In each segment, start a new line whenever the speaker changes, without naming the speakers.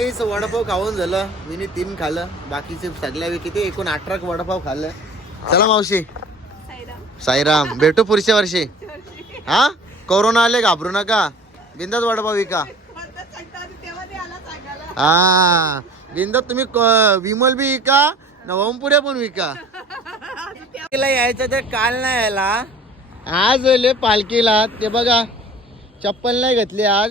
काहीच वडापाव खाऊन झालं. मी तीन खाल्लं. बाकीचे सगळ्या किती एकूण अठरा वडापाव खाल्लं. चला मावशी. साईराम. भेटू पुढच्या वर्षी. हा? कोरोना आले घाबरू नका. बिंदात वडापाव विका. हा. बिंदात तुम्ही क- विमल बी विका नवमपुऱ्या पण विका. पालखीला यायचं ते काल नाही यायला. आज आले पालखीला. ते बघा चप्पल नाही घेतली आज.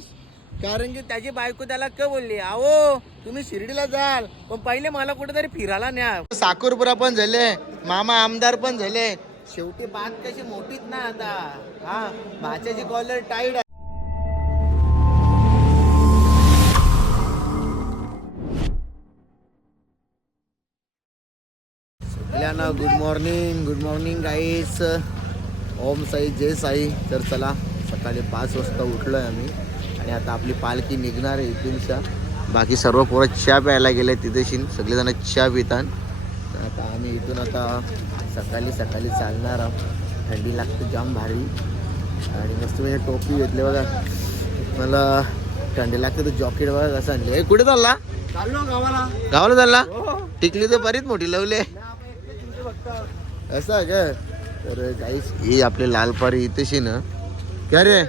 कारण की त्याची बायको त्याला क बोलली? अहो तुम्ही शिर्डीला जाल पण पहिले मला कुठेतरी फिरायला न्या. साकूरपुरा पण झाले मामा आमदार पण झाले. शेवटी बात कशी मोठीच ना आता. हा भाच्याची कॉलर टाईट आहे. सगळ्यांना good morning good morning guys Om Sai जय साई. तर चला सकाळी पाच वाजता उठलो आहे आम्ही. आणि आता आपली पालखी निघणार आहे इथूनच्या बाकी सर्व पोरं चहा प्यायला गेले तिथेशी. सगळेजण चहा पितात. तर आता आम्ही इथून आता सकाळी सकाळी चालणार आहोत. थंडी लागते जाम भारी. आणि मस्त म्हणजे टोपी घेतली बघा. मला थंडी लागते तर जॉकेट बघा कसं आणले. हे कुठे चालला?
गावाला.
गावाला चालला? टिकली तर बरीच मोठी लवले असं आहे का? तर काहीच ही आपली लालपारी इथेशी ना. क्या रे?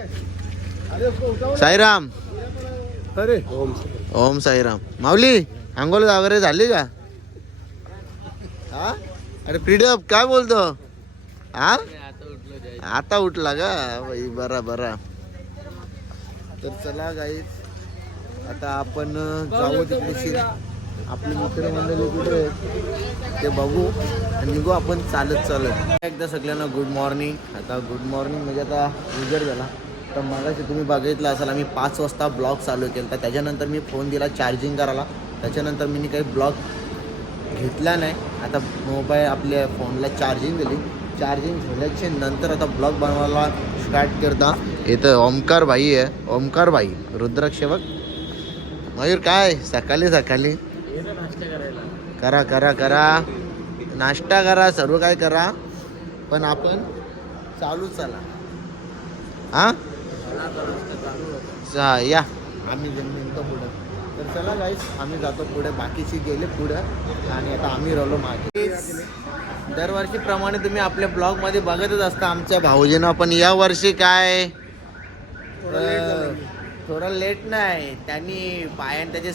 साईराम.
अरे.
ओम साईराम. माऊली आंघोळ वगैरे झाली का? हा? अरे फ्रीडम काय बोलतो? हा? आता उठला का? बाई बरा बरा. तर चला गाईच आता आपण जाऊ तिकडे आपली मित्रमंडळी कुठे आहेत? ते बघू आणि निघू आपण चालत चालत एकदा सगळ्यांना गुड मॉर्निंग आता गुड मॉर्निंग म्हणजे आता उजेड झाला. तर मगाशी तुम्ही बघितलं असाल आम्ही पाच वाजता ब्लॉग चालू केला तर त्याच्यानंतर मी फोन दिला चार्जिंग करायला. त्याच्यानंतर मी काही ब्लॉग घेतला नाही. आता मोबाईल आपल्या फोनला चार्जिंग दिली. चार्जिंग झाल्याच्यानंतर आता ब्लॉग बनवायला स्टार्ट करता इथं ओमकार भाई आहे. ओमकार भाई रुद्राक्ष मयूर काय? सकाळी सकाळी. करा करा करा. नाश्ता करा सर्व काय करा. पण आपण चालू चला. हां? या. आम्ही जमिनीचं पुढं. तर चला गाईस आम्ही जातो पुढे. बाकीचे गेले पुढं. आणि आता आम्ही राहिलो मागे. दरवर्षीप्रमाणे तुम्ही आपल्या ब्लॉगमध्ये बघतच असता आमच्या भाऊजीनं पण या वर्षी काय? थोडा लेट नाही. त्यांनी पायान त्याचे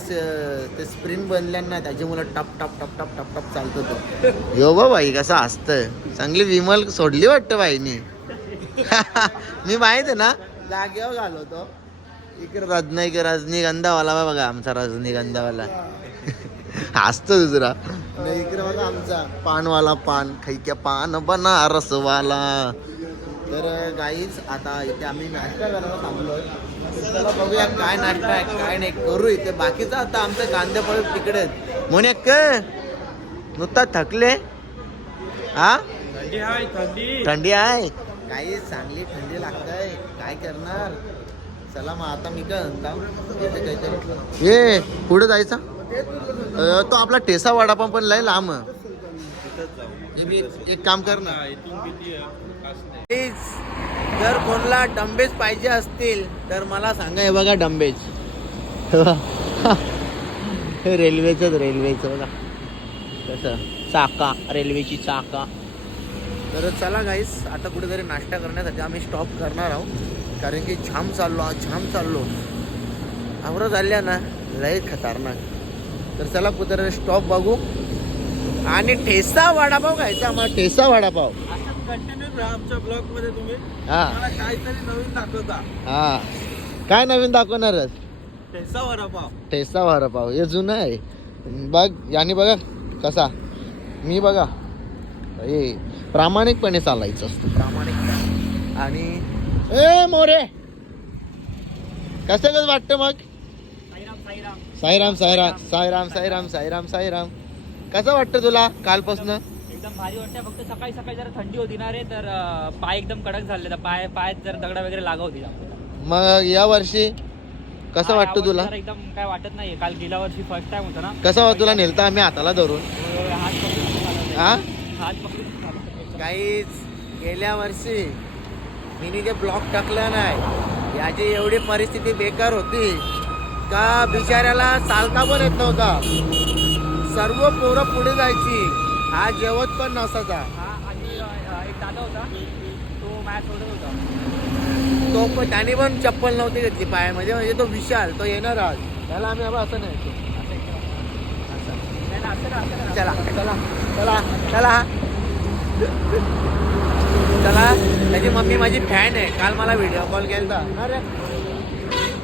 ते स्प्रिंग बनल्यांना त्याच्यामुळे टप टप टप टप टप टप चालतो तो यो बाई कसं असतं? चांगली विमल सोडली वाटतं बाईनी. मी माहीत आहे ना जागेवर घालवतो. इकडे रजनी इकडे रजनीगंधावाला बा बघा आमचा रजनीगंधावाला हसतो दुसरा. नाही इकडे बघा आमचा. पानवाला पान खैक्या पान बनारसवाला. तर गाईच आता इथे आम्ही नाश्ता करायला थांबलोय. चला बघूया काय नाश्ता आहे काय नाही. करू इथे. बाकीचं आता आमचं कांदे पडत तिकडे. म्हणे क नुसता थकले. हा?
थंडी हाय थंडी.
थंडी आहे काही चांगली थंडी लागतंय. काय करणार? चला मग आता मी काय म्हणता पुढे जायचा? अं, तो आपला टेसा वडापाव पण लय लांब. आहे. हे मी एक काम कर ना. प्लीज जर कोणाला डंबेज पाहिजे असतील तर मला सांगा हे बघा डंबेज. हे रेल्वेचंच रेल्वेचं बघा. कसं? चाका रेल्वेची चाका. तर चला गाईस आता कुठेतरी नाश्ता करण्यासाठी आम्ही स्टॉप करणार आहोत. कारण की छाम चाललो आज छाम चाललो. आवरत झाल्या ना लय खतरनाक. तर चला कुठेतरी स्टॉप बघू. आणि ठेसा वडापाव खायचा आम्हाला ठेसा वडापाव.
कंटिन्यू राहा आमच्या ब्लॉगमध्ये तुम्ही
हा.
काहीतरी नवीन दाखवता.
हा. काय नवीन दाखवणारच
ठेसा वडापाव.
ठेसा वडापाव. हे जुनं आहे. बघ याने बघा कसा. मी बघा. हे. प्रामाणिकपणे चालायचं असतं. प्रामाणिक आणि ए मोरे! कसं कसं वाटतं मग? साईराम साईराम. साईराम साईराम साईराम. साईराम कसं वाटतं तुला कालपासून?
एकदम भारी वाटतं फक्त सकाळी सकाळी जरा थंडी होती ना रे तर पाय एकदम कडक झाले तर पाय पायात जर दगडा वगैरे लागा होती.
मग या वर्षी कसं वाटतं तुला?
एकदम काय वाटत नाही काल गेल्या वर्षी फर्स्ट टाइम होता ना.
कसं तुला? नेलता आम्ही हाताला धरून.
हात हात.
काहीच गेल्या वर्षी मी जे ब्लॉक टाकलं नाही. याची एवढी परिस्थिती बेकार होती का बिचाऱ्याला चालता पण येत नव्हता. सर्व पोरं पुढे जायची. हा जेवत पण नसायचा.
हा एक दादा होता. तो सोडत होता
तो पण त्याने पण चप्पल नव्हती घेतली पायामध्ये. म्हणजे तो विशाल तो येणार आज. त्याला आम्ही अब असं नाही. चला चला चला चला. चला त्याची मम्मी माझी फॅन आहे. काल मला व्हिडिओ कॉल केला अरे.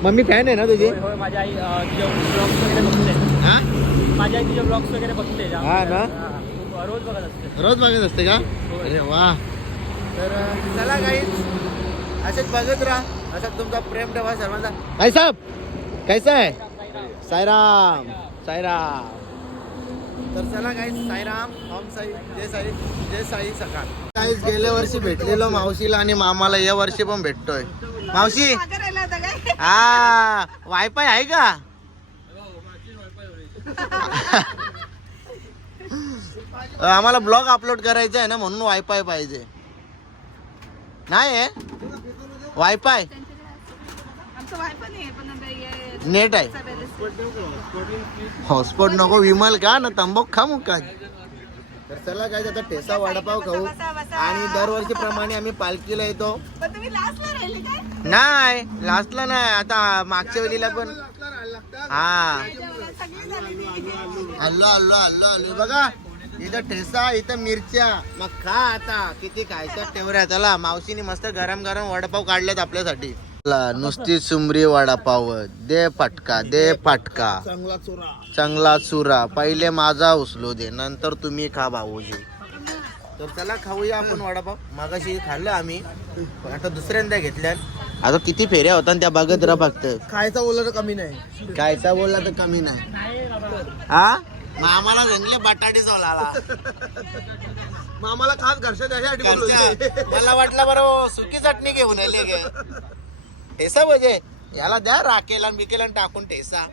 मम्मी फॅन आहे ना तुझी?
होय, माझी आई अ, ब्लॉग्स वगैरे बघते.
हा?
माझी आई तिचे ब्लॉग्स वगैरे बघते.
हा ना?
खूप रोज बघत असते.
रोज बघत असते का? अरे वा. तर अं, चला काहीच असेच बघत राहा. असा तुमचा प्रेम ठेवा सर्वांचा काय साहेब कैसा आहे साईराम साईराम. तर चला काही साईराम ओम साई जय साई जय साई सकाळ. काहीच गेल्या वर्षी भेटलेलो मावशीला आणि मामाला या वर्षी पण भेटतोय. मावशी? हा वायफाय आहे का? आम्हाला ब्लॉग अपलोड करायचा आहे ना म्हणून वायफाय पाहिजे. नाही आहे? वायफाय?
आमचं वायफाय नाही पण आता
नेट आहे. हॉटस्पॉट नको विमल का ना तंबाखू खा मग काय? तर चला काय आता ठेसा वडापाव खाऊ. आणि दरवर्षी प्रमाणे आम्ही पालखीला येतो.
पण तुम्ही लास्टला राहिले काय?
नाही लास्टला नाही. आता मागच्या वेळीला पण हा
सगळी झाली ती.
हल्लो हल्लो हल्लो हल्लो बघा इथं ठेसा इथं मिरच्या. मग खा आता. किती खायचं तेवढ्या चला. मावशीने मस्त गरम गरम वडापाव काढलेत आपल्यासाठी. नुसती सुमरी वडापाव दे फटका दे फटका. चांगला चुरा. पहिले माझा उचलू दे नंतर तुम्ही खा भाऊजी. तर चला खाऊया आपण वडापाव. मागाशी खाल्लं आम्ही. आता दुसऱ्यांदा घेतल्या आता किती फेऱ्या होता त्या बघत राहा फक्त.
खायचा बोललं तर कमी नाही.
कायचा बोलला तर कमी नाही. हा? मग आम्हाला जंगले बटाटे
मामाला खास घरच्या त्याच्यासाठी
मला वाटलं बरं सुकी चटणी घेऊन आले गे. ठेसा म्हणजे? याला द्या राखेला बिकेला टाकून ठेसा.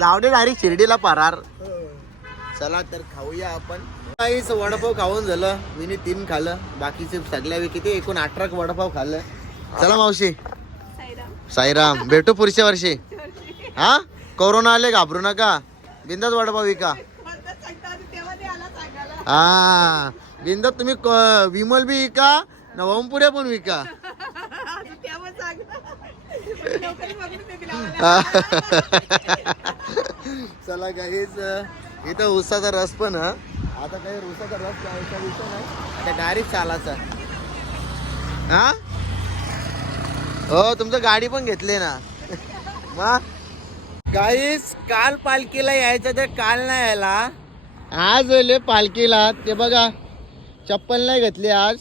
लावडे डायरेक्ट शिर्डीला परार. चला तर खाऊया आपण. काहीच वडापाव खाऊन झालं. विनी तीन खाल्लं. बाकीचे सगळ्या किती एकूण अठरा वडापाव खाल्लं. चला मावशी.
साईराम.
साईराम भेटू पुढच्या वर्षी. हा? कोरोना आले घाबरू नका. बिंदात वडापाव विका. हा. बिंदात तुम्ही क- विमल बी विका न ओमपुऱ्या पण विका
आधी तेव्हा सांग लवकर बघून देतील आम्हाला.
चला काहीच इथं उसाचा रस पण हा. आता काही उसाचा रस प्यायचा विषय नाही. आता डायरेक्ट चालाचा हा? हो तुमचं गाडी पण घेतली ना. मग काहीच काल पालखीला यायचं तर काल नाही यायला. आज आले पालखीला. ते बघा चप्पल नाही घेतली आज.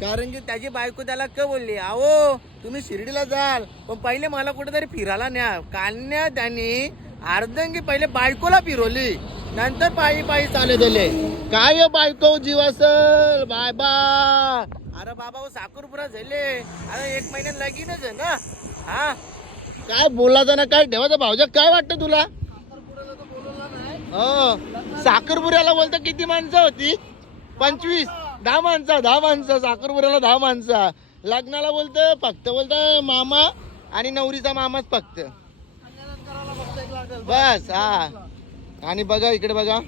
कारण की त्याची बायको त्याला का बोलली अहो तुम्ही शिर्डीला जाल पण पहिले मला कुठेतरी फिरायला न्या. कालण्या त्यांनी अर्धंगी पहिले बायकोला फिरवली नंतर पायी पायी चाले दिले काय हो बायको जीव असल? बाय बा. अरे बाबा हो साखरपुरा झाले. अरे एक महिन्यात लगीनच आहे ना. हा? काय बोलायचं ना काय ठेवायचं? भाऊजा काय वाटतं तुला? हो साखरपुऱ्याला बोलतो किती माणसं होती? पंचवीस. दहा माणसं दहा माणसं साखरपुऱ्याला दहा माणसं. लग्नाला बोलतं फक्त बोलतं मामा आणि नवरीचा मामाच फक्त. बस हा. आणि बघा इकडे बघा.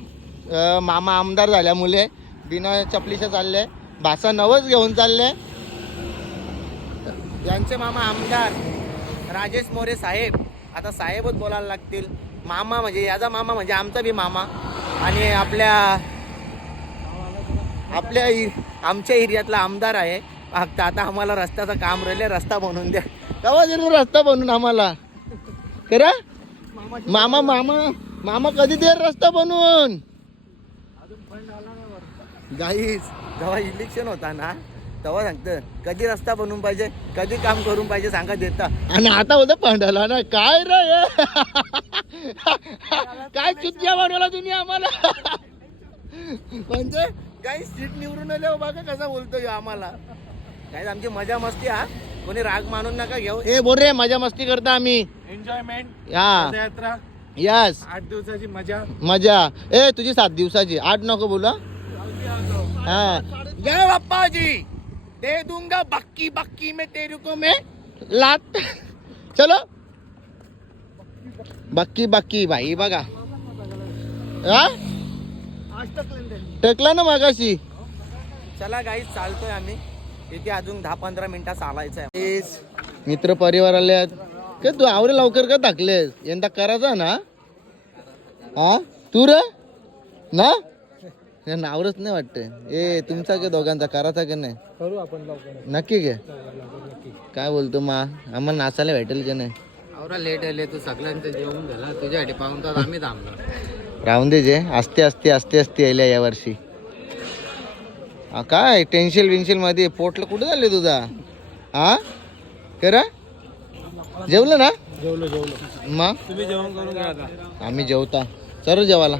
मामा आमदार झाल्या मुले. बिना चपलीच्या चालले. भाषा नवच घेऊन चालले. यांचे मामा आमदार राजेश मोरे साहेब. आता साहेबच बोलायला लागतील. मामा म्हणजे याचा मामा म्हणजे आमचा बी मामा. आणि आपल्या आपल्या आमच्या एरियातला आमदार आहे. फक्त आता आम्हाला रस्त्याचं काम राहिले रस्ता बनवून द्या. तेव्हा देऊ रस्ता बनवून आम्हाला? खरा? मामा मामा मामा कधी दे रस्ता बनवून? गाईच जेव्हा इलेक्शन होता ना तेव्हा सांगतं कधी रस्ता बनवून पाहिजे कधी काम करून पाहिजे सांगा देता. आणि आता होतं पंडाला ना काय रे? काय चुत्या बनवला तुम्ही आम्हाला? म्हणजे काही सीट निवडून आले हो बघा कसा बोलतोय आम्हाला. काय आमची मजा मस्ती हा. कोणी राग मानून नका घेऊ. ए बोल रे मजा मस्ती करता आम्ही.
एन्जॉयमेंट
हा
यात्रा
यस
आठ दिवसाची मजा.
मजा. ए तुझी सात दिवसाची. आठ नको बोला हाँ. जय बाप्पा जी दे दूंगा बक्की बक्की में तेरे को मैं. लात. चलो. बाकी बाकी भाई बघा. हा? टकला ना मागाशी. चला गाई चालतोय आम्ही. इथे अजून दहा पंधरा मिनिटात चालायचं आहे मित्र परिवार आले आहेत का तू आवरे लवकर का टाकलेस यंदा करायचा ना. हा तू रे? ना? हे नावरच नाही वाटतं ए तुमचा के दोघांचा? करायचा की नाही?
करू आपण लवकर.
नक्की घे. काय बोलतो मा? आम्हाला नाचायला भेटेल की नाही?
आवरा लेट आले तू सगळ्यांचं जेवण झाला तुझ्यासाठी पाहून तर आम्ही थांबलो.
राहून दे जे. असते असते असते असते यायला या वर्षी. हा, काय? टेन्शन विन्शिलमध्ये. पोटला कुठे झाले तुझा? हा करा जेवलं ना?
जेवलो जेवलो.
मग?
तुम्ही जेवण करून घ्या आता.
आम्ही जेवता. सर्व जेवाला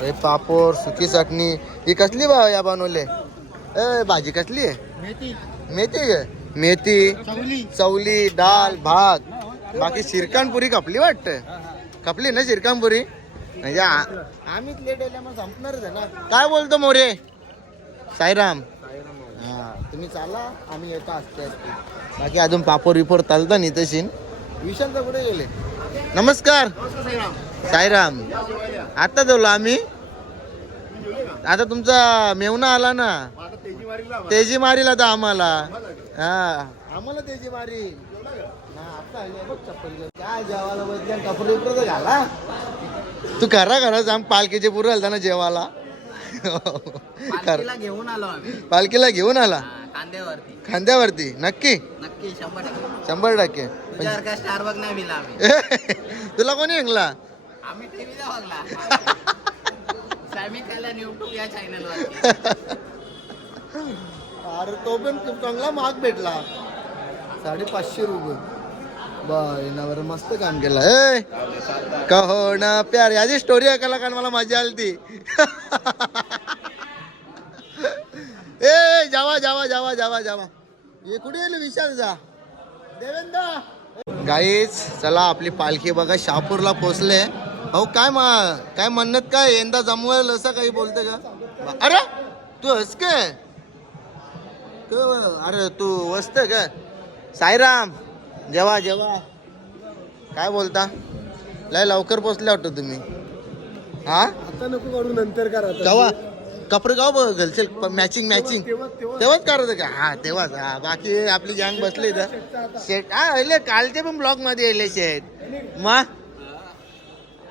हे पापड सुकी चटणी. ही कसली बा या बनवले? ए भाजी कसली? आहे
मेथी.
मेथी ग. मेथी
चवली.
चवली डाळ भात. बाकी शिरकानपुरी कपली वाटत? कपली ना शिरकानपुरी म्हणजे आम्हीच लेट आल्यामुळे संपणारच आहे ना. काय बोलतो मोरे? साईराम. हा तुम्ही चाला आम्ही येतो असते असते बाकी अजून पापड विपोर चालता नाही तशी विशांत कुठे गेले? नमस्कार. साईराम. आता जेवलो आम्ही. आता तुमचा मेवना आला ना. तेजी मारील आता आम्हाला. हा. आम्हाला तेजी मारी तू करा करा सांग पालखीचे पुरं आलता ना
पालखीला घेऊन आलो
पालखीला घेऊन आला?
कांद्यावरती
खांद्यावरती. नक्की?
नक्की शंभर टक्के. स्टार बघ नाही
तुला कोणी ऐकला
आम्ही टीव्हीला बघला. सॅमी कल्याण युट्यूब या चॅनल वरती
अरे तो पण चांगला महाग भेटला. साडेपाचशे रुपये. बाय मस्त काम केलं. ए कहो ना प्यार याची स्टोरी ऐकायला कारण मला मजा आली ती ए जावा जावा जावा जावा जावा. हे कुठे येईल विशाल जा? देवेंद्र. गाईच चला आपली पालखी बघा शहापूरला पोचले हो काय मा काय म्हणत काय? यंदा जमवेल असं काही बोलते का? अरे तू हस काय तू- अरे तू वसत का? साईराम. जेवा जेवा. काय बोलता? लय लवकर पोचले वाटतं तुम्ही. हा?
आता नको करू नंतर करा.
केव्हा कपडे गाव बघ घालशील मॅचिंग मॅचिंग तेव्हाच करायचं का? हा तेव्हाच. हा बाकी आपली गँग बसली इथं. शेट हा अले कालचे पण ब्लॉगमध्ये येले शेट. मग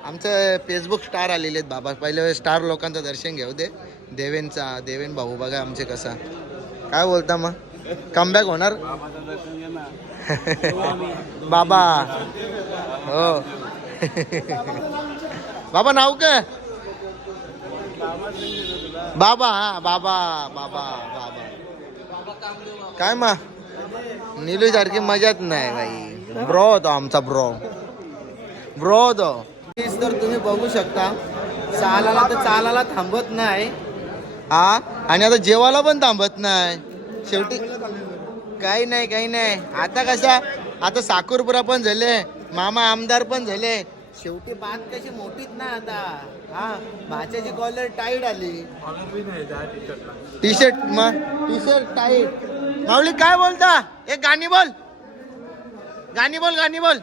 आमचं फेसबुक स्टार आलेले आहेत बाबा. पहिले स्टार लोकांचं दर्शन घेऊ दे. देवेनचा देवेन भाऊ बघा आमचे कसा. काय बोलता मग कमबॅक होणार? बाबा. हो. बाबा नाव काय? बाबा हा बाबा बाबा बाबा. काय मा? नीलू सारखी मजाच नाही भाई ब्रो होतो आमचा ब्रो. ब्रो होतो तेच तर तुम्ही बघू शकता. चालाला तर चालाला थांबत नाही. हा? आणि आता जेवायला पण थांबत नाही. शेवटी काही नाही काही नाही. आता कसं आता साकूरपुरा पण झाले मामा आमदार पण झाले. शेवटी बात कशी मोठीच ना आता. हा भाच्याची कॉलर टाईट आली. टी शर्ट मग टी शर्ट टाईट माऊली काय बोलता? एक गाणी बोल. गाणी बोल गाणी बोल.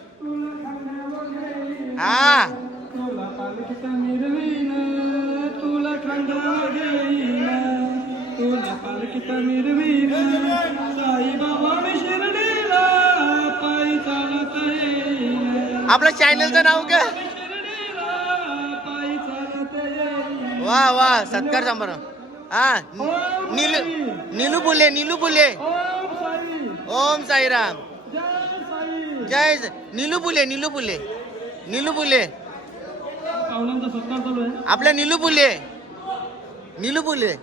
हा. आपल्या चॅनलचं नाव काय? वा वा सत्कार सांबर हा नीलू नीलू बुले नीलू बुले ओम साईराम। जय नीलू बुले नीलू बुले नीलू बुले आपल्या नीलू बुले नीलू बुले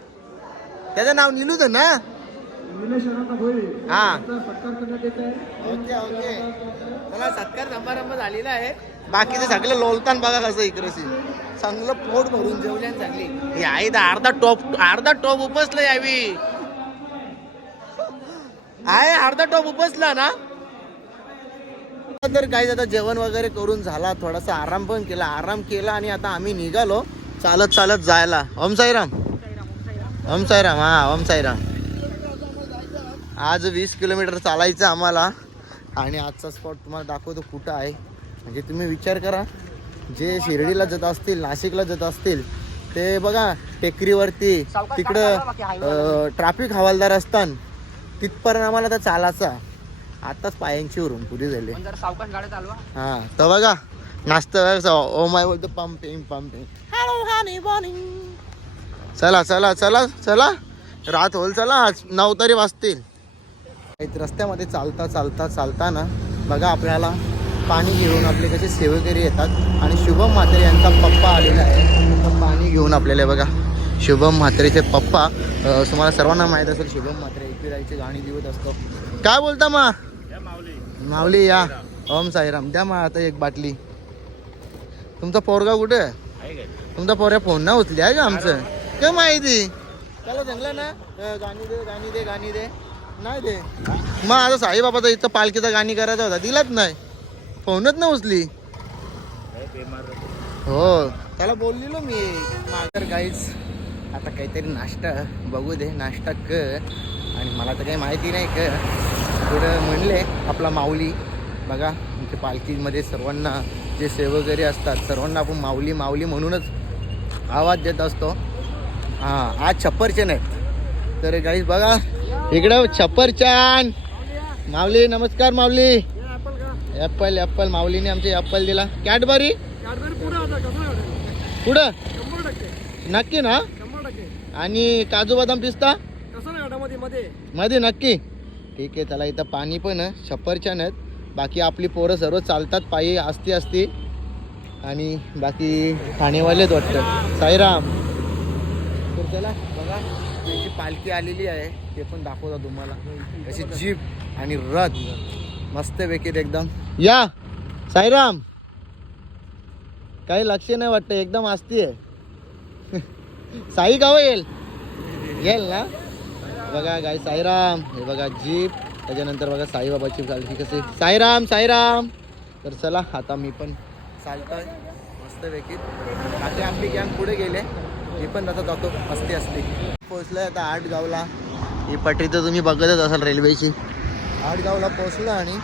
त्याचं नाव नीलूच आहे ना? हा. Okay okay. चला सत्कार समारंभ झालेला आहे. बाकीचे सगळे लोलतान बघा कसं इकडे चांगलं पोट भरून जेवल्या चांगली. ही आई तर अर्धा टोप अर्धा टोप उपसला यावी. आहे अर्धा टोप उपसला ना? तर काही आता जेवण वगैरे करून झाला. थोडासा आराम पण केला. आराम केला आणि आता आम्ही निघालो. चालत चालत जायला. ओम साईराम. ओम साईराम हा ओम साईराम. आज वीस किलोमीटर चालायचं आम्हाला. आणि आजचा स्पॉट तुम्हाला दाखवतो कुठं आहे. म्हणजे तुम्ही विचार करा जे शिर्डीला जात असतील नाशिकला जात असतील ते बघा टेकडीवरती तिकडं ट्रॅफिक हवालदार असतान तिथपर्यंत आम्हाला तर चालायचा. आताच पायांची उरून पुरी झाली.
पण जरा सावकाश गाड्या चालवा.
हा तर बघा नाश्ता ओ माय बोलतो pumping pumping hello honey morning चला चला चला चला. रात होईल चला. आज नऊ तरी वाजतील. रस्त्यामध्ये चालता चालता चालताना बघा आपल्याला पाणी घेऊन आपले कसे सेवेकरी येतात. आणि शुभम म्हात्रे यांचा पप्पा आलेला आहे. पाणी घेऊन आपल्याला बघा शुभम म्हात्रेचे पप्पा. तुम्हाला सर्वांना माहीत असेल शुभम म्हात्रे एकविराईची गाणी दिवत असतो. काय बोलता मा? माऊली या. ओम साईराम. द्या मग आता एक बाटली. तुमचा पोरगा कुठे? आहे तुमचा पोऱ्या फोन ना उचली आहे का आमचं? काय माहिती? त्याला सांगलं ना? अं, गाणी दे गाणी दे गाणी दे. नाही दे. मग आता साईबाबाचा इथं पालखीचा गाणी करायचा होता. दिलाच नाही. फोनच ना उचली. हो. त्याला बोललेलो मी. मागर काहीच आता काहीतरी नाश्ता बघू दे. नाश्ता कर. आणि मला तर काही माहिती नाही कर. पुढं म्हणले आपला माऊली. बघा इथे पालखीमध्ये सर्वांना जे सेवकरी असतात सर्वांना आपण माऊली माऊली म्हणूनच आवाज देत असतो. हां आज छप्परचे आहेत. तर गाईस बघा. इकडं छप्परचान माऊली नमस्कार माऊली. ॲपल ॲपल माऊलीने आमचे ॲपल दिला. कॅडबरी पुढं नक्की ना? आणि काजू बदाम पिस्ता? मध्ये नक्की. ठीक आहे चला इथं पाणी पण आहे, छप्परछान आहेत. बाकी आपली पोरं सर्व चालतात पायी असती असती आणि बाकी ठाणेवालेच वाटतं. साईराम. चला बघा. त्यांची पालखी आलेली आहे. ते पण दाखवता तुम्हाला. अशी जीप आणि रथ. मस्त वेकीत एकदम. या साईराम. काही लक्ष नाही वाटतं एकदम असती आहे. साई गाव येईल. येईल ना? बघा गाय साईराम. हे बघा जीप. त्याच्यानंतर बघा साईबाबाची पालखी कशी. साईराम साईराम. तर चला आता मी पण चालतोय. मस्त वेकीत बाकी आपली गॅंग पुढे गेले. मी पण आता जातो असते असते. पोचलोय आता आठ गावला ही पटरी तर तुम्ही बघतच असाल रेल्वेची आठ गावला पोचलो आणि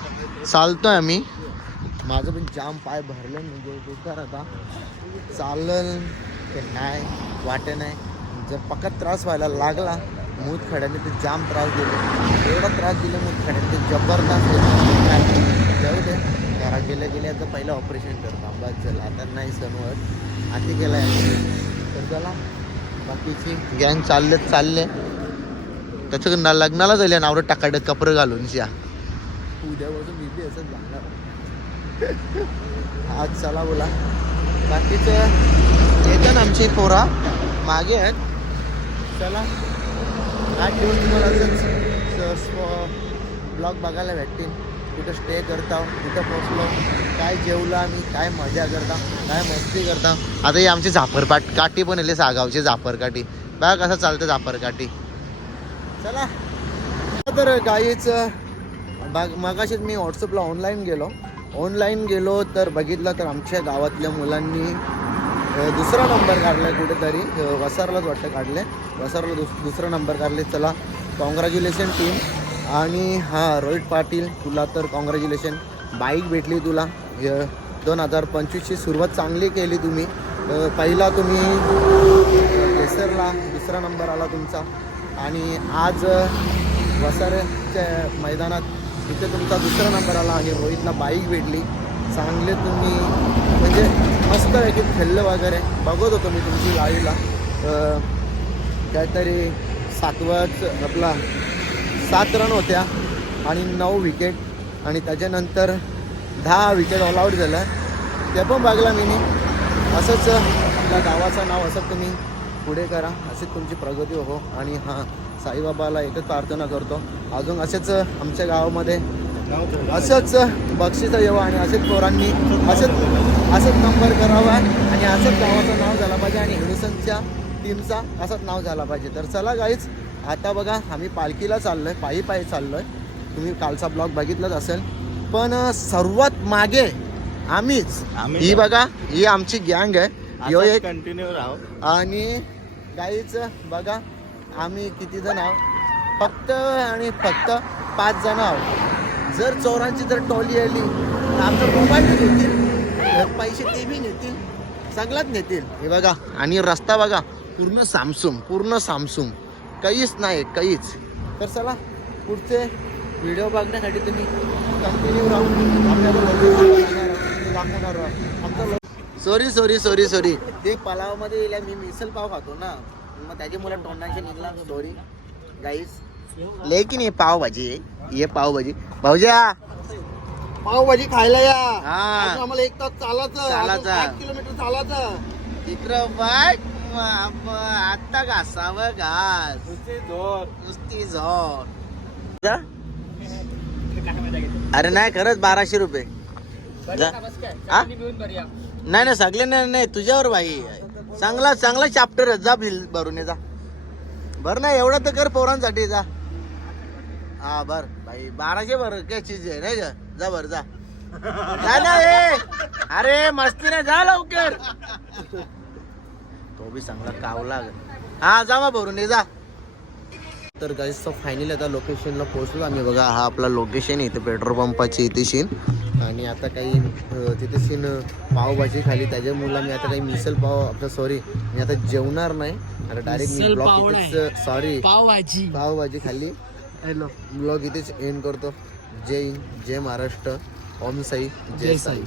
चालतोय आम्ही. माझं पण जाम पाय भरलं म्हणजे बेकार आता. चालल ते नाही वाटत नाही. जर पक्का त्रास व्हायला लागला मूत खड्याने ते जाम त्रास दिले. एवढा त्रास दिला मूत खड्याने ते जबरदस्त जाऊ दे. घरात गेल्या गेल्या तर पहिलं ऑपरेशन करतो. बस झालं आता नाही सणवत आधी गेला तर चला बाकीची गँग चालले चालले. त्याचं ना लग्नाला झाले नावर टाकाडे कपडे घालून शिया उद्यापासून मी बी असंच जाणार आज चला बोला. बाकीचं येतं ना आमची पोरा. मागे आहेत. चला. आज दिवस तुम्हाला असंच ब्लॉग बघायला भेटतील. कुठं स्टे करता कुठं पोचलो काय जेवलो आम्ही काय मजा करता काय मस्ती करता. आता ही आमची झापरपाट काठी पण येते सागावची झापरकाठी. बघा कसं चालतं झापरकाठी. चला. तर काहीच बाग मगाशीच मी व्हॉट्सअपला ऑनलाईन गेलो. ऑनलाईन गेलो तर बघितलं तर आमच्या गावातल्या मुलांनी दुसरा नंबर काढला कुठेतरी. वसारलाच वाटतं काढले. वसारला दुस दुसरा नंबर काढले. चला. कॉंग्रॅच्युलेशन टीम आणि हां रोहित पाटील तुला तर कॉंग्रॅच्युलेशन बाईक भेटली तुला. दोन हजार पंचवीसची सुरुवात चांगली केली तुम्ही. पहिला तुम्ही केसरला दुसरा नंबर आला तुमचा. आणि आज अ, वसाऱ्याच्या मैदानात तिथे तुमचा दुसरा नंबर आला आणि रोहितला बाईक भेटली. चांगले तुम्ही म्हणजे मस्त आहे की खेळलं वगैरे. बघत होतो मी तुमची लाईव्हला काहीतरी सातवाच आपला सात रन होत्या आणि नऊ विकेट आणि त्याच्यानंतर दहा विकेट ऑल आऊट झालं ते पण बघला मी असंच आपल्या गावाचं नाव असं तुम्ही पुढे करा. अशीच तुमची प्रगती हो. आणि हां साईबाबाला एकच प्रार्थना करतो. अजून असेच आमच्या गावामध्ये असंच बक्षिसं यावं आणि असेच पोरांनी असंच असंच नंबर करावा. आणि असंच गावाचं नाव झालं पाहिजे आणि हिडुसनच्या टीमचा असंच नाव झाला पाहिजे. तर चला गाईच आता बघा आम्ही पालखीला चाललो आहे पायी पायी चाललो आहे तुम्ही कालचा ब्लॉग बघितलाच असेल. पण सर्वात मागे आम्हीच. ही बघा ही आमची गँग आहे. यो एक.
कंटिन्यू राहू.
आणि गाईच बघा आम्ही किती जण आहोत? फक्त आणि फक्त पाच जण आहोत. जर चोरांची जर टोली आली तर आमचा मोबाईल घेतील पैसे ते बी नेतील सगळ्यात नेतील. हे बघा आणि रस्ता बघा पूर्ण सामसूम पूर्ण सामसूम काहीच नाही काहीच. तर चला पुढचे व्हिडिओ बघण्यासाठी तुम्ही कंटिन्यू राहून दाखवणार आमचा सॉरी सॉरी सॉरी सॉरी ते पलावमध्ये येईल मी मिसल पाव खातो ना. मग त्याची मुलं तोंडांशी निघला सॉरी गाईस लेकिन हे पावभाजी आहे. हे पावभाजी. भाऊजा!
पावभाजी खायला या.
हा.
आम्हाला एक तास चालायचं.
चालायचं.
किलोमीटर चालायचं.
इकडं बाप, आता घासावं घास. नुसती झोर. अरे नाही खरंच बाराशे रुपये? नाही नाही सगळे नाही नाही तुझ्यावर भाई चांगला चांगला चॅप्टर जा बिल भरून ये जा. बर ना एवढं तर कर पोरांसाठी जा. हा बर भाई बाराशे बर काय चीज आहे नाही जा बर जा. ना अरे मस्ती नाही जा लवकर. तो बी चांगला कावला हा जा भरून ये जा. तर गाईस फायनली आता लोकेशनला पोहोचलो आम्ही. बघा हा आपला लोकेशन इथे पेट्रोल पंपाची इथे सीन आणि आता काही तिथे सीन पावभाजी खाली. त्याच्यामुळे मी आता काही मिसल पाव आपलं सॉरी मी आता जेवणार नाही. आता डायरेक्ट मी ब्लॉग इथेच sorry
pav bhaji.
Pav bhaji hello. Blog इथेच एंड करतो. जय हिंद जय महाराष्ट्र. ओम साई जय साई.